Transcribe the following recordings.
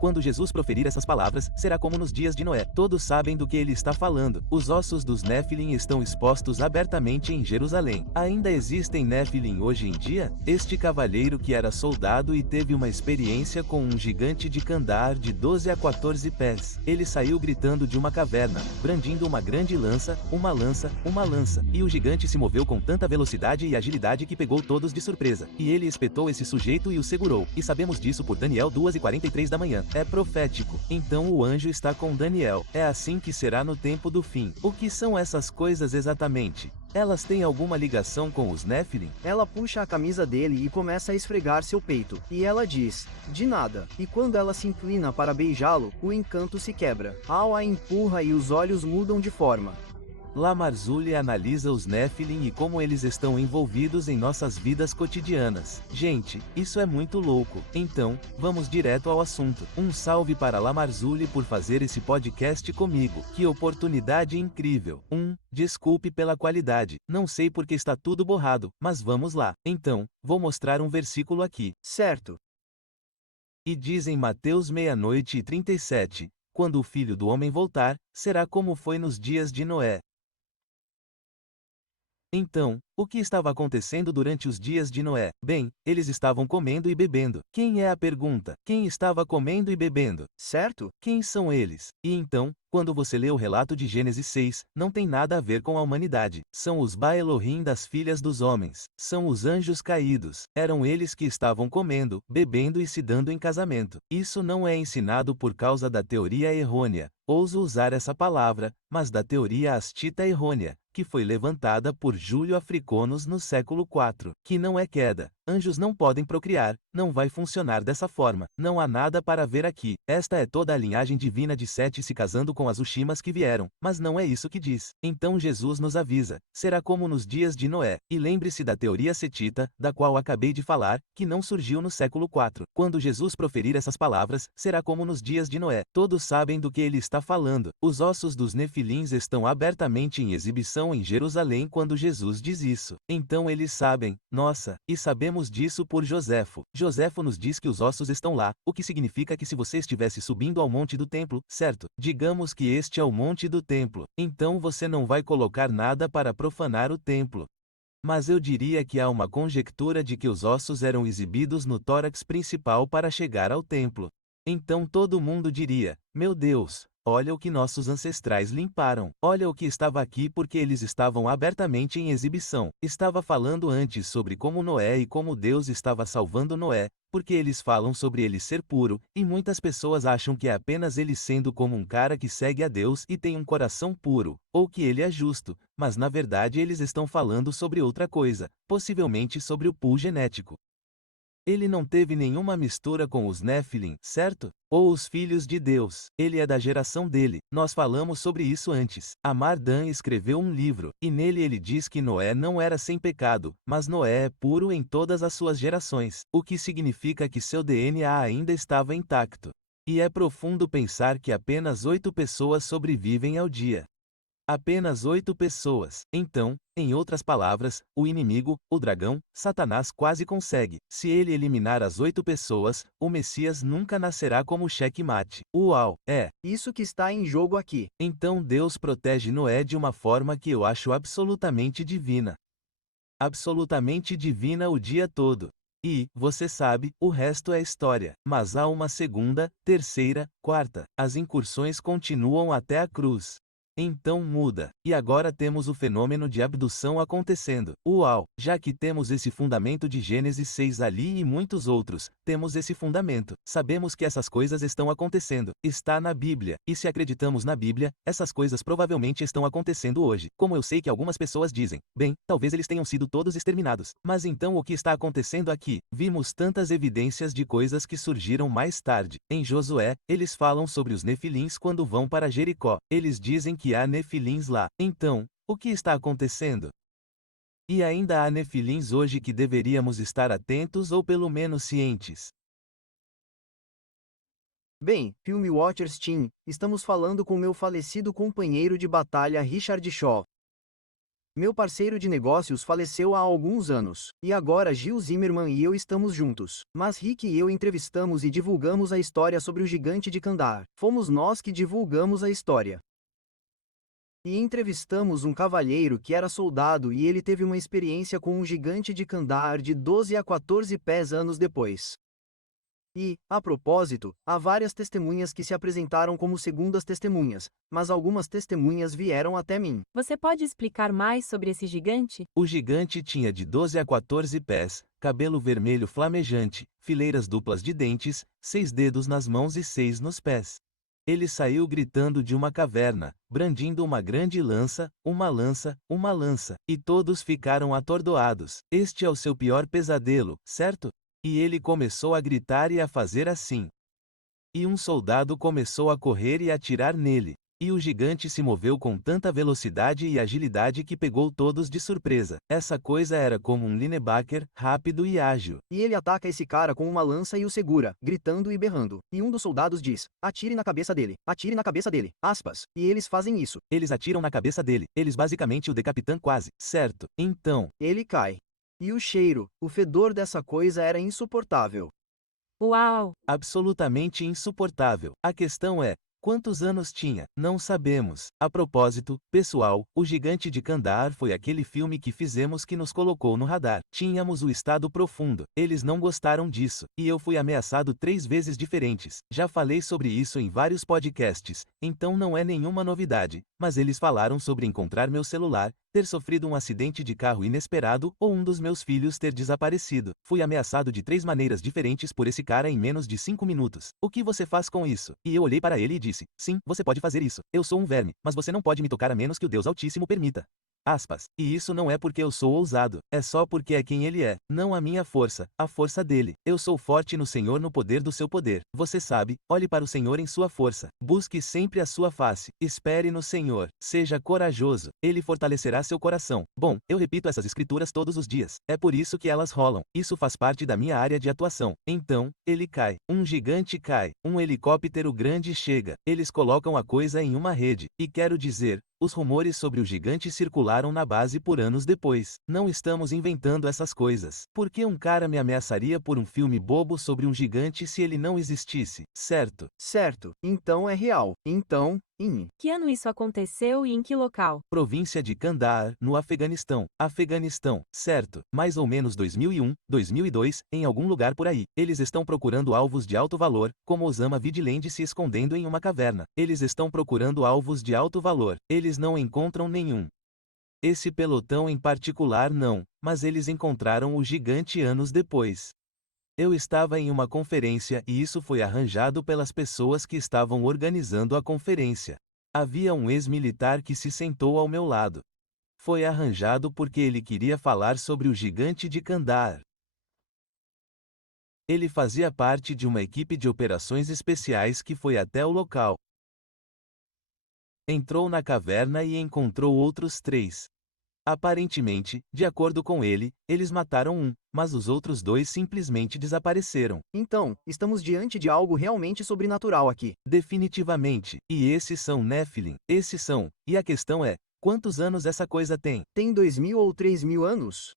Quando Jesus proferir essas palavras, será como nos dias de Noé. Todos sabem do que ele está falando. Os ossos dos Néfilim estão expostos abertamente em Jerusalém. Ainda existem Néfilim hoje em dia? Este cavalheiro que era soldado e teve uma experiência com um gigante de Candar de 12 a 14 pés. Ele saiu gritando de uma caverna, brandindo uma grande lança, uma lança, uma lança. E o gigante se moveu com tanta velocidade e agilidade que pegou todos de surpresa. E ele espetou esse sujeito e o segurou. E sabemos disso por Daniel 2:43 da manhã. É profético. Então o anjo está com Daniel. É assim que será no tempo do fim. O que são essas coisas exatamente? Elas têm alguma ligação com os Néfilim? Ela puxa a camisa dele e começa a esfregar seu peito. E ela diz: de nada. E quando ela se inclina para beijá-lo, o encanto se quebra. Al a empurra e os olhos mudam de forma. Lamarzulli analisa os Néfilim e como eles estão envolvidos em nossas vidas cotidianas. Gente, isso é muito louco. Então, vamos direto ao assunto. Um salve para Lamarzulli por fazer esse podcast comigo. Que oportunidade incrível. Desculpe pela qualidade. Não sei porque está tudo borrado, mas vamos lá. Então, vou mostrar um versículo aqui. Certo. E diz em Mateus 00:37, quando o Filho do Homem voltar, será como foi nos dias de Noé. Então, o que estava acontecendo durante os dias de Noé? Bem, eles estavam comendo e bebendo. Quem é a pergunta? Quem estava comendo e bebendo? Certo? Quem são eles? E então, quando você lê o relato de Gênesis 6, não tem nada a ver com a humanidade. São os Ba-Elohim das filhas dos homens. São os anjos caídos. Eram eles que estavam comendo, bebendo e se dando em casamento. Isso não é ensinado por causa da teoria errônea. Ouso usar essa palavra, mas da teoria astita errônea, que foi levantada por Júlio Africanus no século IV, que não é queda. Anjos não podem procriar, não vai funcionar dessa forma. Não há nada para ver aqui. Esta é toda a linhagem divina de Sete se casando com as Ushimas que vieram, mas não é isso que diz. Então Jesus nos avisa, será como nos dias de Noé. E lembre-se da teoria setita, da qual acabei de falar, que não surgiu no século IV. Quando Jesus proferir essas palavras, será como nos dias de Noé. Todos sabem do que ele está falando. Os ossos dos Nefilins estão abertamente em exibição em Jerusalém quando Jesus diz isso. Então eles sabem, nossa, e sabemos disso por Joséfo. Joséfo nos diz que os ossos estão lá, o que significa que se você estivesse subindo ao monte do templo, certo? Digamos que este é o monte do templo. Então você não vai colocar nada para profanar o templo. Mas eu diria que há uma conjectura de que os ossos eram exibidos no tórax principal para chegar ao templo. Então todo mundo diria, meu Deus, olha o que nossos ancestrais limparam. Olha o que estava aqui porque eles estavam abertamente em exibição. Estava falando antes sobre como Noé e como Deus estava salvando Noé, porque eles falam sobre ele ser puro, e muitas pessoas acham que é apenas ele sendo como um cara que segue a Deus e tem um coração puro, ou que ele é justo, mas na verdade eles estão falando sobre outra coisa, possivelmente sobre o pool genético. Ele não teve nenhuma mistura com os Néfilim, certo? Ou os filhos de Deus. Ele é da geração dele. Nós falamos sobre isso antes. Amar Dan escreveu um livro, e nele ele diz que Noé não era sem pecado, mas Noé é puro em todas as suas gerações, o que significa que seu DNA ainda estava intacto. E é profundo pensar que apenas 8 pessoas sobrevivem ao dia. Apenas 8 pessoas. Então, em outras palavras, o inimigo, o dragão, Satanás quase consegue. Se ele eliminar as 8 pessoas, o Messias nunca nascerá como checkmate. Uau, é isso que está em jogo aqui. Então Deus protege Noé de uma forma que eu acho absolutamente divina. Absolutamente divina o dia todo. E, você sabe, o resto é história. Mas há uma segunda, terceira, quarta. As incursões continuam até a cruz. Então muda. E agora temos o fenômeno de abdução acontecendo. Uau! Já que temos esse fundamento de Gênesis 6 ali e muitos outros, temos esse fundamento. Sabemos que essas coisas estão acontecendo. Está na Bíblia. E se acreditamos na Bíblia, essas coisas provavelmente estão acontecendo hoje. Como eu sei que algumas pessoas dizem, bem, talvez eles tenham sido todos exterminados. Mas então o que está acontecendo aqui? Vimos tantas evidências de coisas que surgiram mais tarde. Em Josué, eles falam sobre os Nefilins quando vão para Jericó. Eles dizem que há Nefilins lá. Então, o que está acontecendo? E ainda há Nefilins hoje que deveríamos estar atentos ou pelo menos cientes. Bem, filme Watchers Team, estamos falando com meu falecido companheiro de batalha Richard Shaw. Meu parceiro de negócios faleceu há alguns anos, e agora Gil Zimmerman e eu estamos juntos. Mas Rick e eu entrevistamos e divulgamos a história sobre o gigante de Kandahar. Fomos nós que divulgamos a história. E entrevistamos um cavalheiro que era soldado e ele teve uma experiência com um gigante de Kandahar de 12 a 14 pés anos depois. E, a propósito, há várias testemunhas que se apresentaram como segundas testemunhas, mas algumas testemunhas vieram até mim. Você pode explicar mais sobre esse gigante? O gigante tinha de 12 a 14 pés, cabelo vermelho flamejante, fileiras duplas de dentes, 6 dedos nas mãos e 6 nos pés. Ele saiu gritando de uma caverna, brandindo uma grande lança, e todos ficaram atordoados. Este é o seu pior pesadelo, certo? E ele começou a gritar e a fazer assim. E um soldado começou a correr e atirar nele. E o gigante se moveu com tanta velocidade e agilidade que pegou todos de surpresa. Essa coisa era como um linebacker, rápido e ágil. E ele ataca esse cara com uma lança e o segura, gritando e berrando. E um dos soldados diz: atire na cabeça dele, atire na cabeça dele, aspas. E eles fazem isso. Eles atiram na cabeça dele, eles basicamente o decapitam quase, certo? Então, Ele cai. E o cheiro, o fedor dessa coisa era insuportável. Uau! absolutamente insuportável. A questão é, quantos anos tinha? Não sabemos. A propósito, pessoal, O Gigante de Kandahar foi aquele filme que fizemos que nos colocou no radar. Tínhamos o Estado Profundo. Eles não gostaram disso. E eu fui ameaçado 3 vezes diferentes. Já falei sobre isso em vários podcasts, então não é nenhuma novidade. Mas eles falaram sobre encontrar meu celular, ter sofrido um acidente de carro inesperado ou um dos meus filhos ter desaparecido. Fui ameaçado de 3 maneiras diferentes por esse cara em menos de 5 minutos. O que você faz com isso? E eu olhei para ele e disse: sim, você pode fazer isso. Eu sou um verme, mas você não pode me tocar a menos que o Deus Altíssimo permita. Aspas. E isso não é porque eu sou ousado, é só porque é quem ele é, não a minha força, a força dele. Eu sou forte no Senhor no poder do seu poder. Você sabe, olhe para o Senhor em sua força. Busque sempre a sua face. Espere no Senhor. Seja corajoso. Ele fortalecerá seu coração. Bom, eu repito essas escrituras todos os dias. É por isso que elas rolam. Isso faz parte da minha área de atuação. Então, ele cai. Um gigante cai. Um helicóptero grande chega. Eles colocam a coisa em uma rede. E quero dizer, os rumores sobre o gigante circularam na base por anos depois. Não estamos inventando essas coisas. Por que um cara me ameaçaria por um filme bobo sobre um gigante se ele não existisse? Certo. Certo, então é real. Então, Que ano isso aconteceu e em que local? Província de Kandahar, no Afeganistão. Afeganistão, certo. Mais ou menos 2001, 2002, em algum lugar por aí. Eles estão procurando alvos de alto valor, como Osama Vidland se escondendo em uma caverna. Eles estão procurando alvos de alto valor. Eles não encontram nenhum. Esse pelotão em particular não, mas eles encontraram o gigante anos depois. Eu estava em uma conferência e isso foi arranjado pelas pessoas que estavam organizando a conferência. Havia um ex-militar que se sentou ao meu lado. Foi arranjado porque ele queria falar sobre o gigante de Kandahar. Ele fazia parte de uma equipe de operações especiais que foi até o local. Entrou na caverna e encontrou outros 3. Aparentemente, de acordo com ele, eles mataram um, mas os outros 2 simplesmente desapareceram. então, estamos diante de algo realmente sobrenatural aqui. Definitivamente. E esses são Nephilim. Esses são. E a questão é, quantos anos essa coisa tem? Tem 2.000 ou 3.000 anos?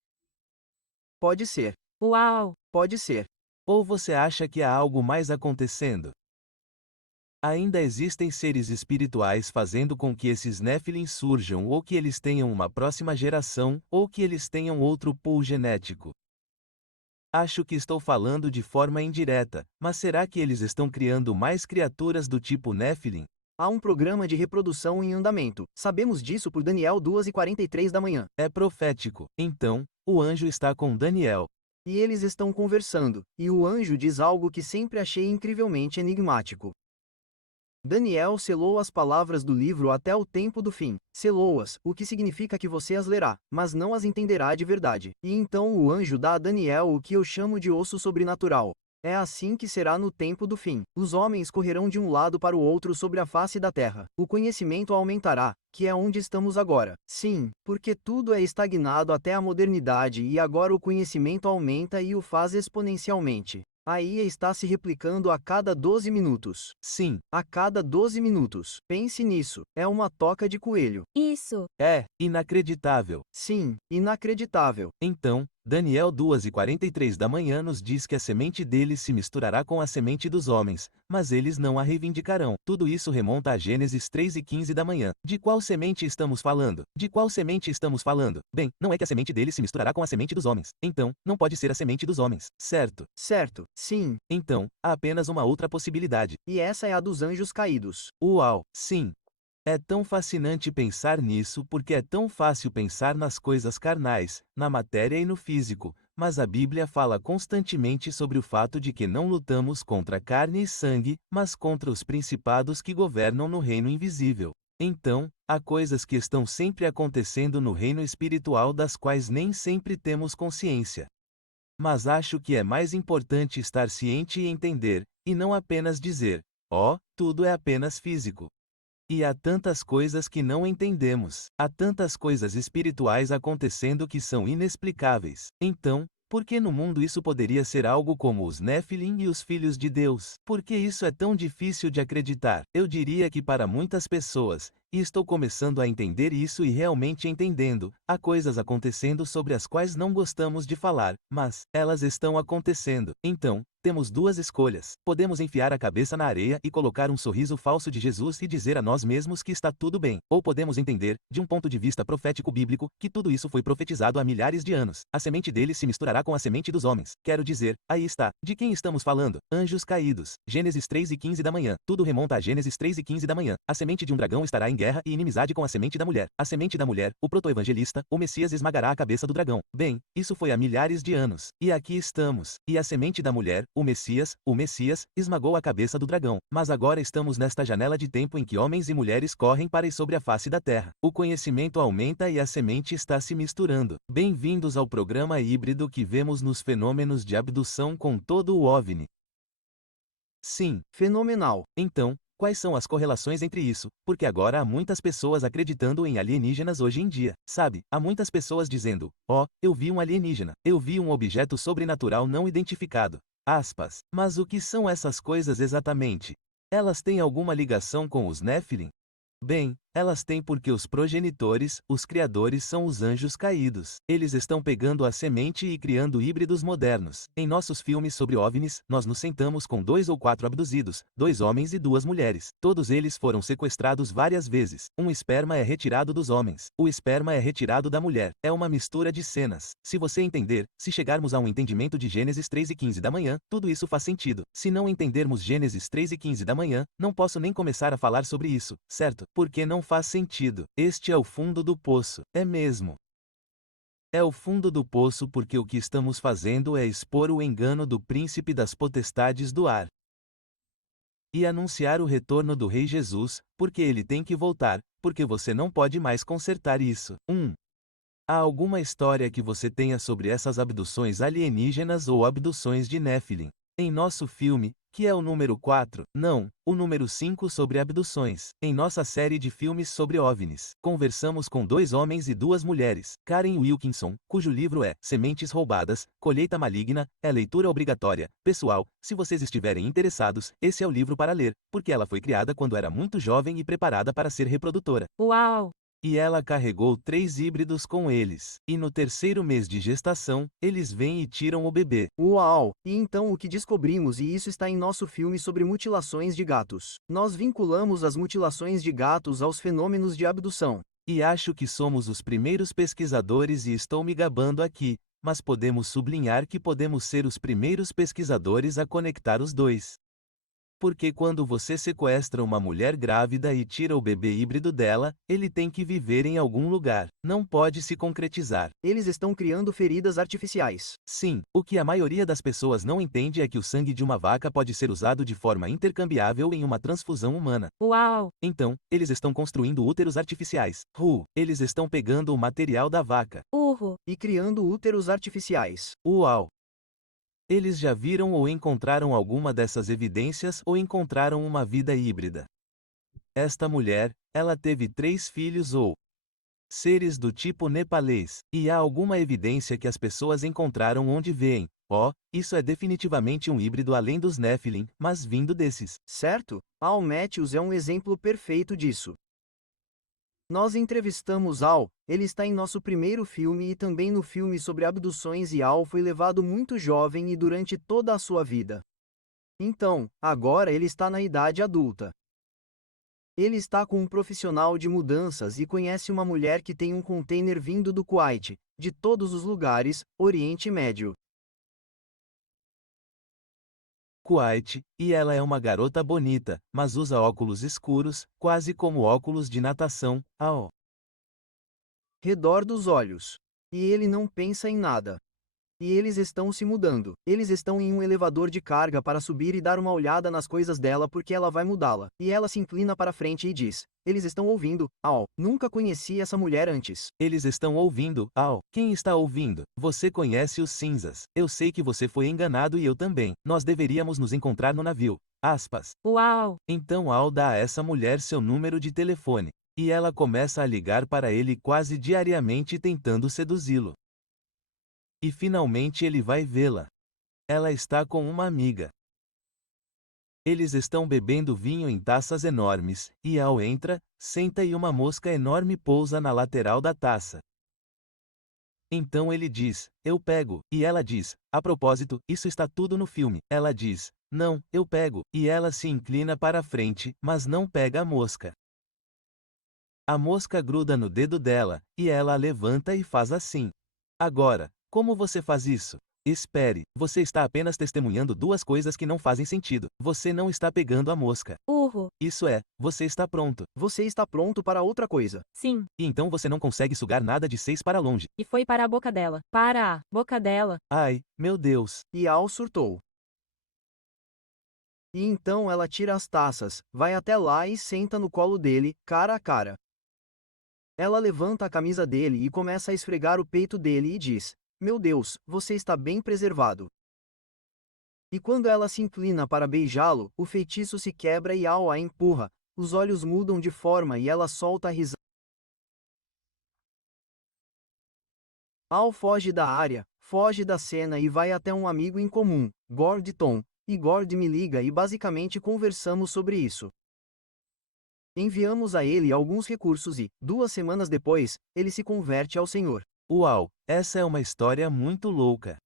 Pode ser. Uau! Pode ser. Ou você acha que há algo mais acontecendo? Ainda existem seres espirituais fazendo com que esses Nephilim surjam ou que eles tenham uma próxima geração, ou que eles tenham outro pool genético. Acho que estou falando de forma indireta, mas será que eles estão criando mais criaturas do tipo Nephilim? Há um programa de reprodução em andamento. Sabemos disso por Daniel 2:43 da manhã. É profético. Então, o anjo está com Daniel. E eles estão conversando, e o anjo diz algo que sempre achei incrivelmente enigmático. Daniel selou as palavras do livro até o tempo do fim. Selou-as, o que significa que você as lerá, mas não as entenderá de verdade. E então o anjo dá a Daniel o que eu chamo de osso sobrenatural. É assim que será no tempo do fim. Os homens correrão de um lado para o outro sobre a face da terra. O conhecimento aumentará, que é onde estamos agora. Sim, porque tudo é estagnado até a modernidade e agora o conhecimento aumenta e o faz exponencialmente. A IA está se replicando a cada 12 minutos. Sim, A cada 12 minutos. Pense nisso. É uma toca de coelho. Isso. é inacreditável. Sim, inacreditável. Então, Daniel 2:43 da manhã nos diz que a semente deles se misturará com a semente dos homens, mas eles não a reivindicarão. Tudo isso remonta a Gênesis 3:15 da manhã. De qual semente estamos falando? De qual semente estamos falando? Bem, não é que a semente deles se misturará com a semente dos homens. Então, não pode ser a semente dos homens, certo? Certo, sim. Então, há apenas uma outra possibilidade. E essa é a dos anjos caídos. Uau, sim. É tão fascinante pensar nisso porque é tão fácil pensar nas coisas carnais, na matéria e no físico, mas a Bíblia fala constantemente sobre o fato de que não lutamos contra carne e sangue, mas contra os principados que governam no reino invisível. Então, há coisas que estão sempre acontecendo no reino espiritual das quais nem sempre temos consciência. Mas acho que é mais importante estar ciente e entender, e não apenas dizer, tudo é apenas físico. E há tantas coisas que não entendemos, há tantas coisas espirituais acontecendo que são inexplicáveis. Então, por que no mundo isso poderia ser algo como os Néfilim e os filhos de Deus? Por que isso é tão difícil de acreditar? Eu diria que para muitas pessoas, e estou começando a entender isso e realmente entendendo, há coisas acontecendo sobre as quais não gostamos de falar, mas elas estão acontecendo. Então, temos duas escolhas. Podemos enfiar a cabeça na areia e colocar um sorriso falso de Jesus e dizer a nós mesmos que está tudo bem. Ou podemos entender, de um ponto de vista profético bíblico, que tudo isso foi profetizado há milhares de anos. A semente dele se misturará com a semente dos homens. Quero dizer, aí está. De quem estamos falando? Anjos caídos. Gênesis 3:15 da manhã. Tudo remonta a Gênesis 3:15 da manhã. A semente de um dragão estará em guerra e inimizade com a semente da mulher. A semente da mulher, o proto-evangelista, o Messias esmagará a cabeça do dragão. Bem, isso foi há milhares de anos. E aqui estamos. E a semente da mulher, o Messias, esmagou a cabeça do dragão. Mas agora estamos nesta janela de tempo em que homens e mulheres correm para e sobre a face da terra. O conhecimento aumenta e a semente está se misturando. Bem-vindos ao programa híbrido que vemos nos fenômenos de abdução com todo o OVNI. Sim. Fenomenal. Então, quais são as correlações entre isso? Porque agora há muitas pessoas acreditando em alienígenas hoje em dia, sabe? Há muitas pessoas dizendo, eu vi um alienígena. Eu vi um objeto sobrenatural não identificado. Aspas. Mas o que são essas coisas exatamente? Elas têm alguma ligação com os Néfilim? Bem, elas têm porque os progenitores, os criadores são os anjos caídos. Eles estão pegando a semente e criando híbridos modernos. Em nossos filmes sobre OVNIs, nós nos sentamos com 2 ou 4 abduzidos, 2 homens e 2 mulheres. Todos eles foram sequestrados várias vezes. Um esperma é retirado dos homens. O esperma é retirado da mulher. É uma mistura de cenas. Se você entender, se chegarmos a um entendimento de Gênesis 3:15 da manhã, tudo isso faz sentido. Se não entendermos Gênesis 3:15 da manhã, não posso nem começar a falar sobre isso, certo? Porque não faz sentido. Este é o fundo do poço. É mesmo. É o fundo do poço porque o que estamos fazendo é expor o engano do príncipe das potestades do ar. E anunciar o retorno do Rei Jesus, porque ele tem que voltar, porque você não pode mais consertar isso. Há alguma história que você tenha sobre essas abduções alienígenas ou abduções de Néfilim? Em nosso filme, que é o número 4, não, o número 5 sobre abduções. Em nossa série de filmes sobre OVNIs, conversamos com 2 homens e 2 mulheres, Karen Wilkinson, cujo livro é Sementes Roubadas, Colheita Maligna, é leitura obrigatória. Pessoal, se vocês estiverem interessados, esse é o livro para ler, porque ela foi criada quando era muito jovem e preparada para ser reprodutora. Uau! E ela carregou 3 híbridos com eles. E no 3º mês de gestação, eles vêm e tiram o bebê. Uau! E então o que descobrimos, e isso está em nosso filme sobre mutilações de gatos. Nós vinculamos as mutilações de gatos aos fenômenos de abdução. E acho que somos os primeiros pesquisadores e estou me gabando aqui, mas podemos sublinhar que podemos ser os primeiros pesquisadores a conectar os dois. Porque quando você sequestra uma mulher grávida e tira o bebê híbrido dela, ele tem que viver em algum lugar. Não pode se concretizar. Eles estão criando feridas artificiais. Sim, o que a maioria das pessoas não entende é que o sangue de uma vaca pode ser usado de forma intercambiável em uma transfusão humana. Uau! Então, eles estão construindo úteros artificiais. Eles estão pegando o material da vaca. E criando úteros artificiais. Uau! Eles já viram ou encontraram alguma dessas evidências ou encontraram uma vida híbrida? Esta mulher, ela teve 3 filhos ou seres do tipo nepalês, e há alguma evidência que as pessoas encontraram onde veem Oh, isso é definitivamente um híbrido além dos Nephilim, mas vindo desses. Certo? Al Matthews é um exemplo perfeito disso. Nós entrevistamos Al, ele está em nosso primeiro filme e também no filme sobre abduções e Al foi levado muito jovem e durante toda a sua vida. Então, agora ele está na idade adulta. Ele está com um profissional de mudanças e conhece uma mulher que tem um container vindo do Kuwait, de todos os lugares, Oriente Médio. Kuwait, e ela é uma garota bonita, mas usa óculos escuros, quase como óculos de natação, ao Redor dos olhos. E ele não pensa em nada. E eles estão se mudando. Eles estão em um elevador de carga para subir e dar uma olhada nas coisas dela porque ela vai mudá-la. E ela se inclina para frente e diz: eles estão ouvindo, Al, nunca conheci essa mulher antes. Eles estão ouvindo, Al. Quem está ouvindo? Você conhece os cinzas. Eu sei que você foi enganado e eu também. Nós deveríamos nos encontrar no navio. Aspas. Uau! Então Al dá a essa mulher seu número de telefone. E ela começa a ligar para ele quase diariamente tentando seduzi-lo. E finalmente ele vai vê-la. Ela está com uma amiga. Eles estão bebendo vinho em taças enormes, e Al entra, senta e uma mosca enorme pousa na lateral da taça. Então ele diz: eu pego, e ela diz: a propósito, isso está tudo no filme. Ela diz: não, eu pego, e ela se inclina para a frente, mas não pega a mosca. A mosca gruda no dedo dela, e ela a levanta e faz assim. Agora, como você faz isso? Espere, você está apenas testemunhando duas coisas que não fazem sentido. Você não está pegando a mosca. Isso é, você está pronto. Você está pronto para outra coisa. Sim. E então você não consegue sugar nada de 6 para longe. E foi para a boca dela. Para a boca dela. Ai, meu Deus. E Al surtou. E então ela tira as taças, vai até lá e senta no colo dele, cara a cara. Ela levanta a camisa dele e começa a esfregar o peito dele e diz: meu Deus, você está bem preservado. E quando ela se inclina para beijá-lo, o feitiço se quebra e Al a empurra, os olhos mudam de forma e ela solta a risada. Al foge da área, foge da cena e vai até um amigo em comum, Gord Tom, e Gord me liga e basicamente conversamos sobre isso. Enviamos a ele alguns recursos e, 2 semanas depois, ele se converte ao Senhor. Uau, essa é uma história muito louca.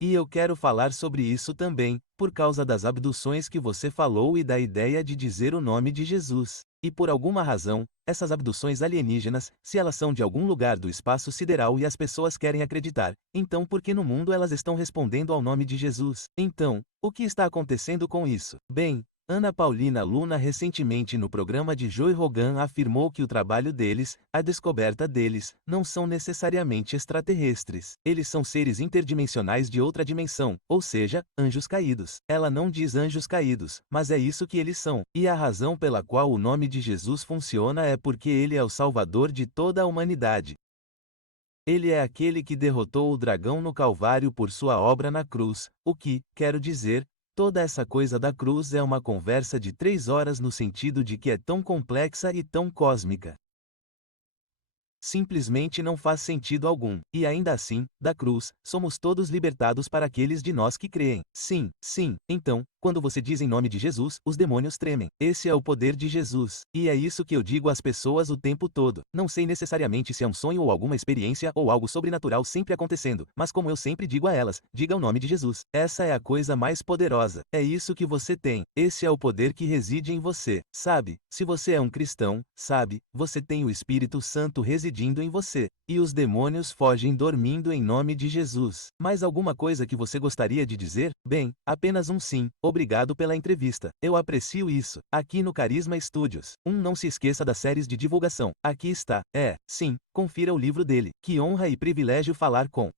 E eu quero falar sobre isso também, por causa das abduções que você falou e da ideia de dizer o nome de Jesus. E por alguma razão, essas abduções alienígenas, se elas são de algum lugar do espaço sideral e as pessoas querem acreditar, então por que no mundo elas estão respondendo ao nome de Jesus? Então, o que está acontecendo com isso? Bem, Ana Paulina Luna recentemente no programa de Joe Rogan afirmou que o trabalho deles, a descoberta deles, não são necessariamente extraterrestres. Eles são seres interdimensionais de outra dimensão, ou seja, anjos caídos. Ela não diz anjos caídos, mas é isso que eles são. E a razão pela qual o nome de Jesus funciona é porque ele é o Salvador de toda a humanidade. Ele é aquele que derrotou o dragão no Calvário por sua obra na cruz, o que, quero dizer, toda essa coisa da cruz é uma conversa de 3 horas no sentido de que é tão complexa e tão cósmica. Simplesmente não faz sentido algum. E ainda assim, da cruz, somos todos libertados para aqueles de nós que creem. Sim, sim. Então, quando você diz em nome de Jesus, os demônios tremem. Esse é o poder de Jesus. E é isso que eu digo às pessoas o tempo todo. Não sei necessariamente se é um sonho ou alguma experiência ou algo sobrenatural sempre acontecendo, mas como eu sempre digo a elas, diga o nome de Jesus. Essa é a coisa mais poderosa. É isso que você tem. Esse é o poder que reside em você. Sabe, se você é um cristão, sabe, você tem o Espírito Santo residindo em você. E os demônios fogem dormindo em nome de Jesus. Mais alguma coisa que você gostaria de dizer? Bem, apenas um sim. Obrigado pela entrevista. Eu aprecio isso. Aqui no Carisma Studios. Não se esqueça das séries de divulgação. Aqui está. Sim, confira o livro dele. Que honra e privilégio falar com